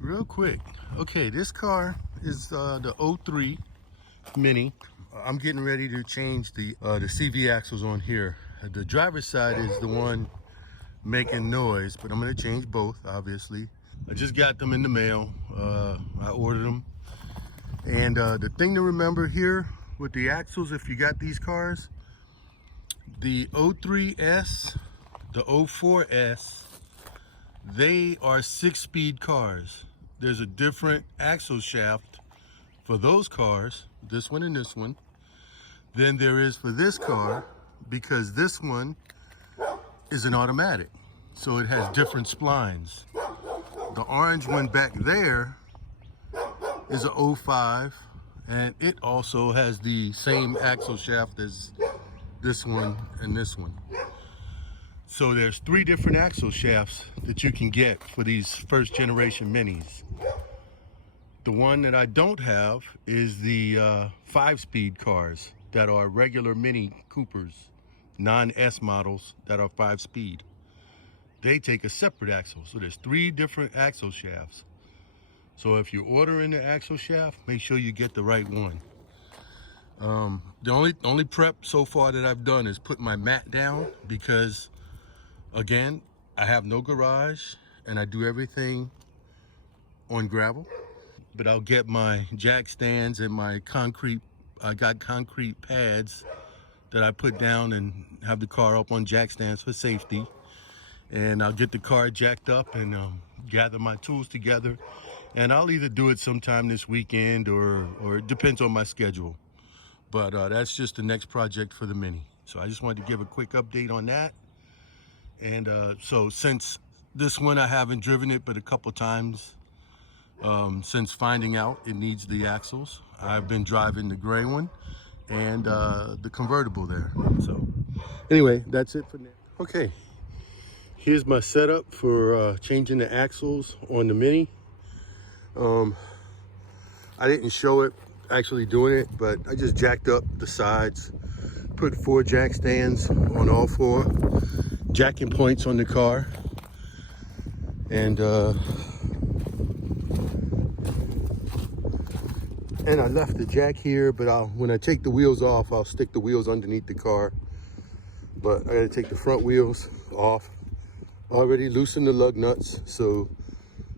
Real quick. Okay, this car is the '03 Mini. I'm getting ready to change the CV axles on here. The driver's side is the one making noise, but I'm gonna change both, obviously. I just got them in the mail. I ordered them. And the thing to remember here with the axles, if you got these cars, the '03S, the '04S, they are 6-speed cars. There's a different axle shaft for those cars, this one and this one, than there is for this car, because this one is an automatic. So it has different splines. The orange one back there is a '05, and it also has the same axle shaft as this one and this one. So there's 3 different axle shafts that you can get for these first generation Minis. The one that I don't have is the 5-speed cars that are regular Mini Coopers, non-S models that are 5-speed. They take a separate axle, so there's 3 different axle shafts. So if you're ordering the axle shaft, make sure you get the right one. The only prep so far that I've done is put my mat down, because again, I have no garage and I do everything on gravel. But I'll get my jack stands and my concrete. I got concrete pads that I put down and have the car up on jack stands for safety. And I'll get the car jacked up and gather my tools together. And I'll either do it sometime this weekend or it depends on my schedule. But that's just the next project for the Mini. So I just wanted to give a quick update on that. And so since this one, I haven't driven it but a couple times. Since finding out it needs the axles, I've been driving the gray one and the convertible there. So anyway, that's it for now. Okay, here's my setup for changing the axles on the Mini. I didn't show it actually doing it, but I just jacked up the sides, put 4 jack stands on all 4 jacking points on the car, and I left the jack here, but when I take the wheels off, I'll stick the wheels underneath the car. But I gotta take the front wheels off. Already loosened the lug nuts, so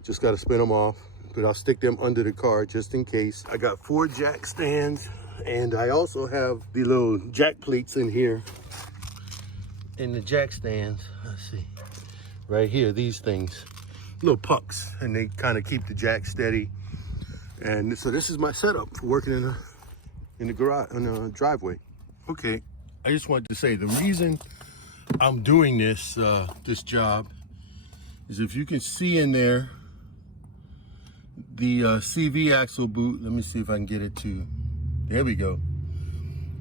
just gotta spin them off. But I'll stick them under the car just in case. I got 4 jack stands, and I also have the little jack plates in here. In the jack stands, let's see, right here, these things, little pucks, and they kind of keep the jack steady. And so this is my setup for working in the garage, in the driveway. Okay, I just wanted to say the reason I'm doing this this job is, if you can see in there, the CV axle boot. Let me see if I can get it to. There we go.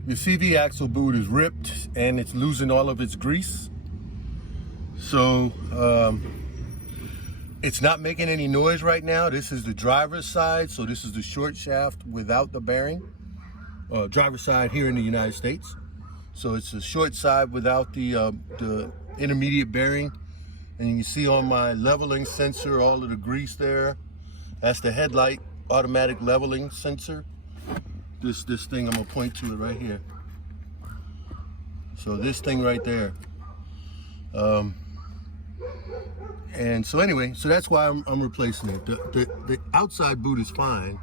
The CV axle boot is ripped and it's losing all of its grease. So it's not making any noise right now. This is the driver's side, so this is the short shaft without the bearing. Driver's side here in the United States. So it's the short side without the intermediate bearing. And you can see on my leveling sensor all of the grease there. That's the headlight automatic leveling sensor. This thing, I'm gonna point to it right here. So this thing right there. And so anyway, so that's why I'm replacing it. The outside boot is fine,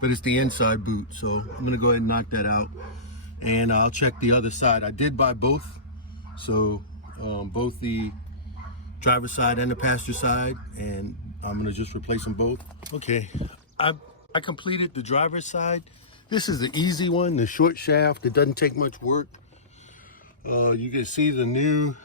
but it's the inside boot. So I'm gonna go ahead and knock that out, and I'll check the other side. I did buy both, so both the driver's side and the passenger side, and I'm gonna just replace them both. Okay, I completed the driver's side. This is the easy one, the short shaft. It doesn't take much work. You can see the new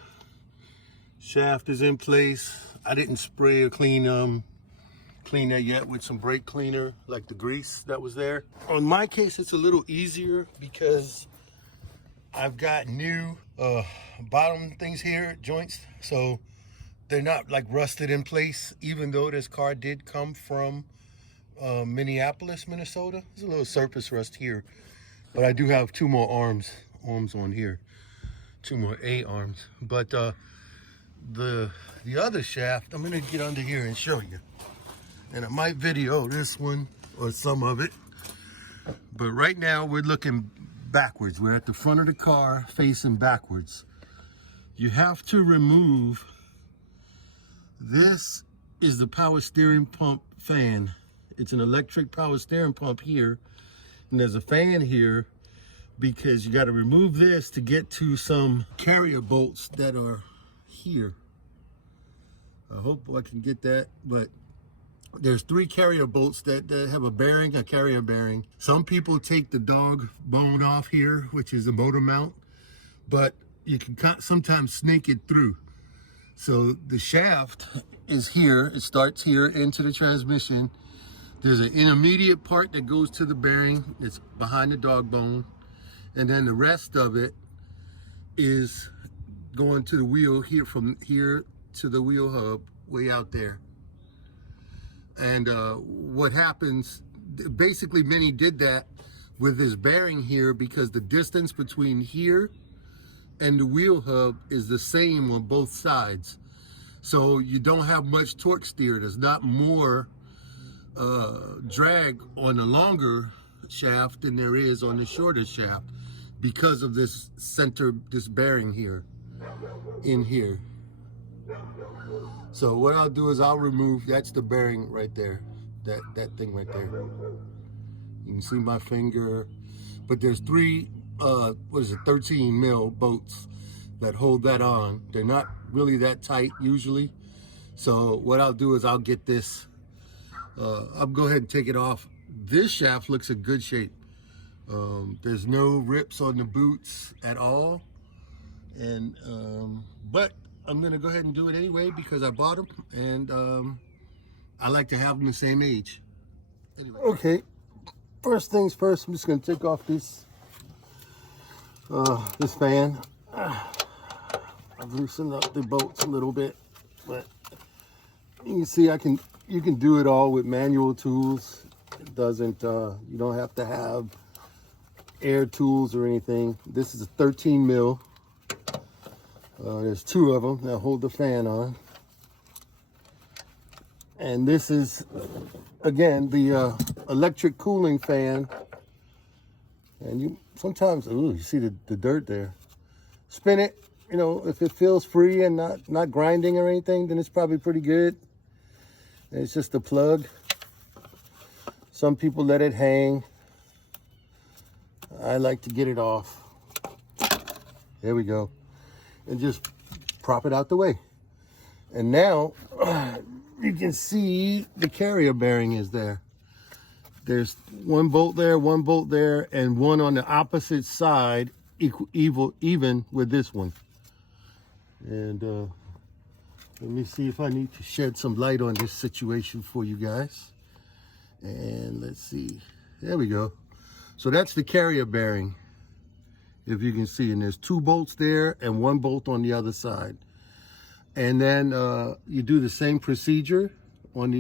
shaft is in place. I didn't spray or clean that yet with some brake cleaner, like the grease that was there. On my case, it's a little easier because I've got new bottom things here, joints, so they're not like rusted in place, even though this car did come from Minneapolis, Minnesota. There's a little surface rust here, but I do have 2 more arms on here, 2 more A arms. But the other shaft, I'm gonna get under here and show you. and I might video this one or some of it. But right now we're looking backwards. We're at the front of the car facing backwards. You have to remove, this is the power steering pump fan. It's an electric power steering pump here, and there's a fan here because you got to remove this to get to some carrier bolts that are here. I hope I can get that, but there's 3 carrier bolts that have a bearing, a carrier bearing. Some people take the dog bone off here, which is the motor mount, but you can sometimes snake it through. So the shaft is here. It starts here into the transmission. There's an intermediate part that goes to the bearing. It's behind the dog bone. And then the rest of it is going to the wheel here, from here to the wheel hub way out there. And what happens, basically Mini did that with this bearing here because the distance between here and the wheel hub is the same on both sides. So you don't have much torque steer. There's not more drag on the longer shaft than there is on the shorter shaft because of this center, this bearing here, in here. So what I'll do is I'll remove, that's the bearing right there, that thing right there. You can see my finger, but there's 3, 13 mil bolts that hold that on. They're not really that tight usually. So what I'll do is I'll get this, I'll go ahead and take it off. This shaft looks in good shape. There's no rips on the boots at all. And, but I'm gonna go ahead and do it anyway because I bought them, and I like to have them the same age. Anyway. Okay, first things first, I'm just gonna take off this this fan. I've loosened up the bolts a little bit, but you can see you can do it all with manual tools. It doesn't, you don't have to have air tools or anything. This is a 13 mil. There's 2 of them that hold the fan on. And this is, again, the electric cooling fan. And you sometimes, ooh, you see the dirt there. Spin it, you know, if it feels free and not grinding or anything, then it's probably pretty good. And it's just a plug. Some people let it hang. I like to get it off. There we go. And just prop it out the way. And now you can see the carrier bearing is there. There's 1 bolt there, 1 bolt there, and 1 on the opposite side, even with this one. And let me see if I need to shed some light on this situation for you guys. And let's see, there we go. So that's the carrier bearing, if you can see, and there's 2 bolts there and 1 bolt on the other side. And then you do the same procedure on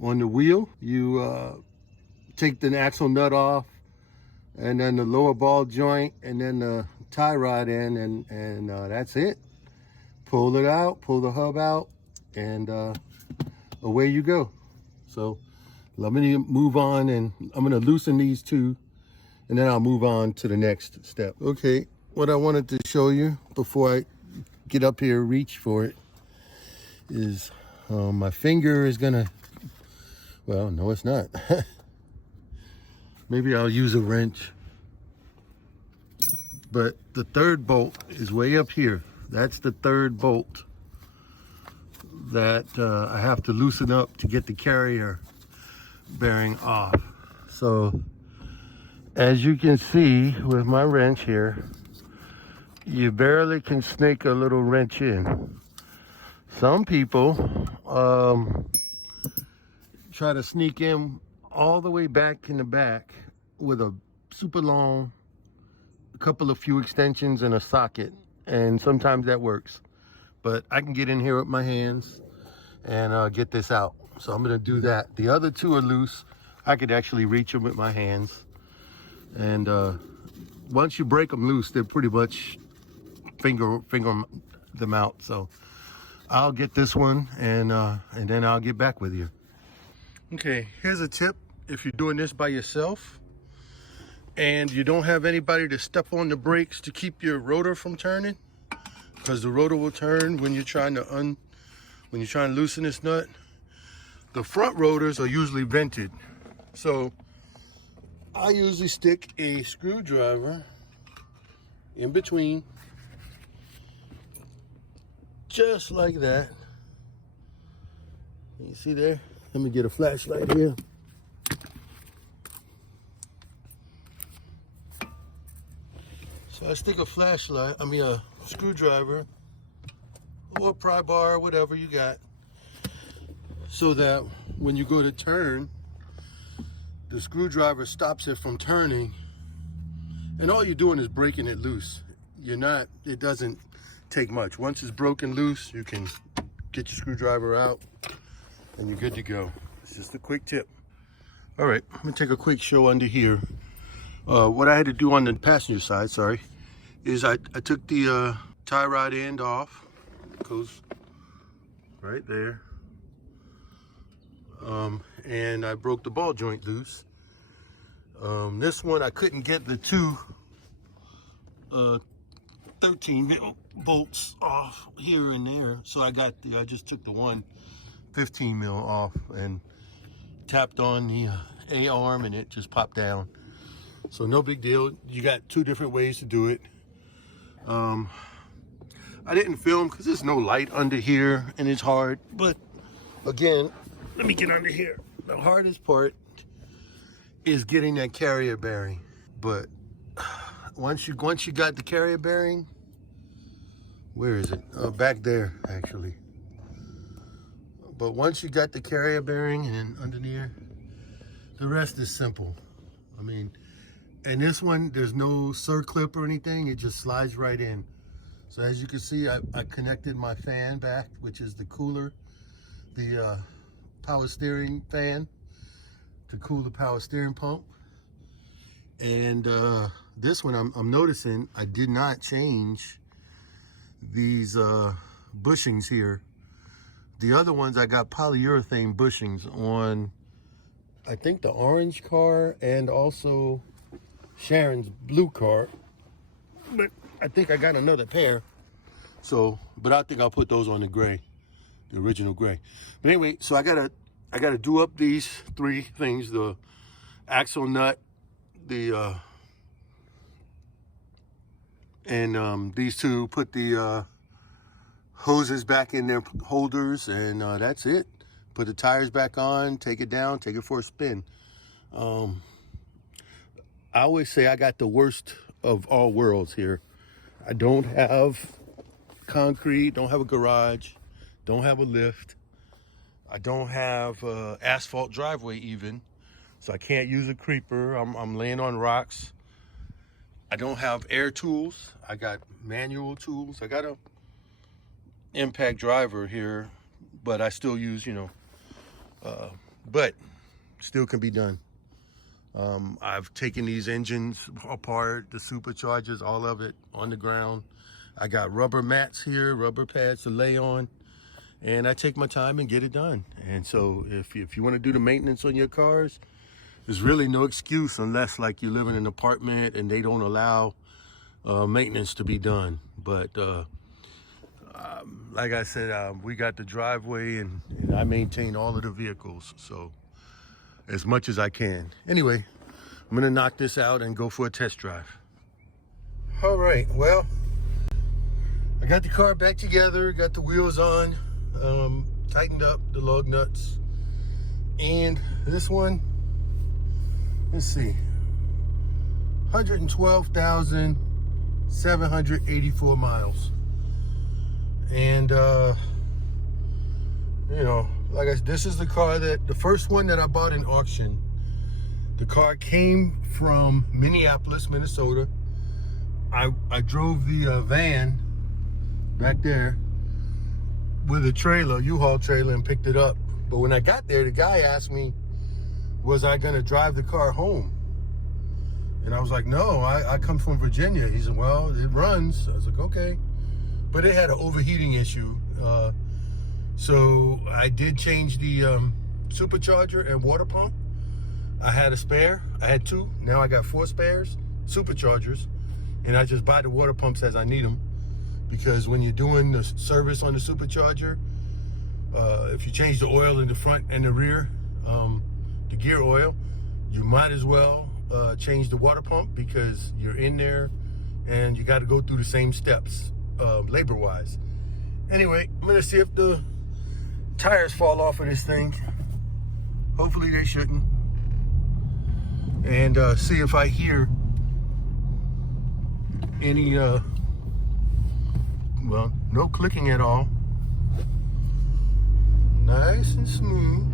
the wheel. You take the axle nut off, and then the lower ball joint, and then the tie rod in, and that's it. Pull it out, pull the hub out, and away you go. So let me move on, and I'm gonna loosen these 2, and then I'll move on to the next step. Okay, what I wanted to show you before I get up here, reach for it, is my finger is gonna, well, no, it's not. Maybe I'll use a wrench. But the 3rd bolt is way up here. That's the 3rd bolt that I have to loosen up to get the carrier bearing off. So as you can see with my wrench here, you barely can snake a little wrench in. Some people try to sneak in all the way back in the back with a super long, few extensions and a socket, and sometimes that works. But I can get in here with my hands and get this out. So I'm gonna do that. The other 2 are loose. I could actually reach them with my hands. And once you break them loose, they're pretty much finger them out. So I'll get this one, and then I'll get back with you. Okay, here's a tip if you're doing this by yourself and you don't have anybody to step on the brakes to keep your rotor from turning, because the rotor will turn when you're trying to loosen this nut. The front rotors are usually vented, so I usually stick a screwdriver in between, just like that. You see there? Let me get a flashlight here. So I stick a screwdriver or a pry bar, whatever you got, so that when you go to turn, the screwdriver stops it from turning, and all you're doing is breaking it loose. It doesn't take much. Once it's broken loose, you can get your screwdriver out and you're good to go. It's just a quick tip. All right, I'm gonna take a quick show under here. What I had to do on the passenger side, is I took the tie rod end off. It goes right there. And I broke the ball joint loose. This one I couldn't get the two 13 mil bolts off here and there, so I just took the one 15 mil off and tapped on the A arm, and it just popped down. So no big deal. You got two different ways to do it. I didn't film because there's no light under here and it's hard, but again, let me get under here. The hardest part is getting that carrier bearing, but once you got the carrier bearing, where is it? Back there actually. But once you got the carrier bearing and under there, the rest is simple. I mean, and this one, there's no circlip or anything. It just slides right in. So as you can see, I connected my fan back, which is the cooler, the power steering fan to cool the power steering pump. And this one, I'm noticing I did not change these bushings here. The other ones, I got polyurethane bushings on, I think, the orange car and also Sharon's blue car. But I think I got another pair. So, but I think I'll put those on the gray, the original gray. But anyway, so I gotta do up these three things: the axle nut, the and these two, put the hoses back in their holders, and that's it. Put the tires back on, take it down, take it for a spin. I always say I got the worst of all worlds here. I don't have concrete, don't have a garage, don't have a lift. I don't have asphalt driveway even, so I can't use a creeper. I'm laying on rocks. I don't have air tools. I got manual tools. I got a impact driver here, but I still use, but still can be done. I've taken these engines apart, the superchargers, all of it on the ground. I got rubber mats here, rubber pads to lay on, and I take my time and get it done. And so if you want to do the maintenance on your cars, there's really no excuse unless like you live in an apartment and they don't allow maintenance to be done. But like I said, we got the driveway and I maintain all of the vehicles, so as much as I can. Anyway, I'm gonna knock this out and go for a test drive. All right, well, I got the car back together, got the wheels on, tightened up the lug nuts, and this one, let's see, 112,784 miles. And like I said, this is the car the first one that I bought in auction. The car came from Minneapolis, Minnesota. I drove the van back there with a trailer, U-Haul trailer, and picked it up. But when I got there, the guy asked me, was I gonna drive the car home? And I was like, no, I come from Virginia. He said, well, it runs. I was like, okay. But it had an overheating issue. So I did change the supercharger and water pump. I had a spare. I had 2. Now I got 4 spares, superchargers, and I just buy the water pumps as I need them. Because when you're doing the service on the supercharger, if you change the oil in the front and the rear, the gear oil, you might as well change the water pump, because you're in there and you got to go through the same steps labor-wise. Anyway, I'm gonna see if the tires fall off of this thing. Hopefully they shouldn't. And see if I hear any, well, no clicking at all. Nice and smooth.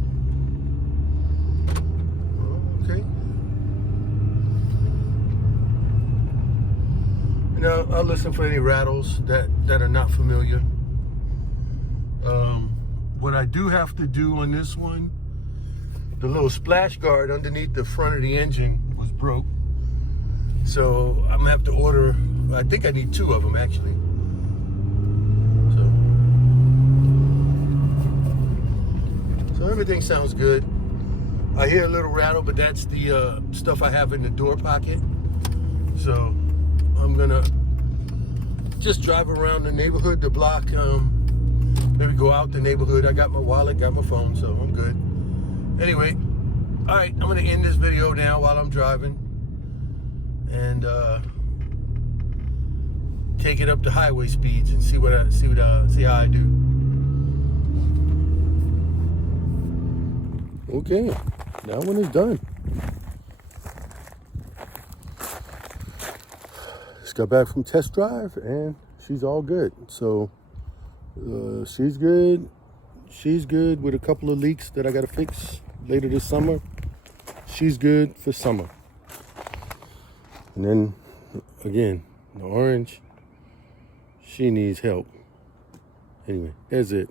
Okay. Now I'll listen for any rattles that are not familiar. What I do have to do on this one, the little splash guard underneath the front of the engine was broke. So I'm gonna have to order, I think I need 2 of them actually. So everything sounds good. I hear a little rattle, but that's the stuff I have in the door pocket. So I'm gonna just drive around the neighborhood, the block, maybe go out the neighborhood. I got my wallet, got my phone, so I'm good. Anyway, all right, I'm gonna end this video now while I'm driving and take it up to highway speeds and see how I do. Okay, that one is done. Just got back from test drive and she's all good. So she's good. She's good with a couple of leaks that I gotta fix later this summer. She's good for summer. And then again, the orange, she needs help. Anyway, that's it.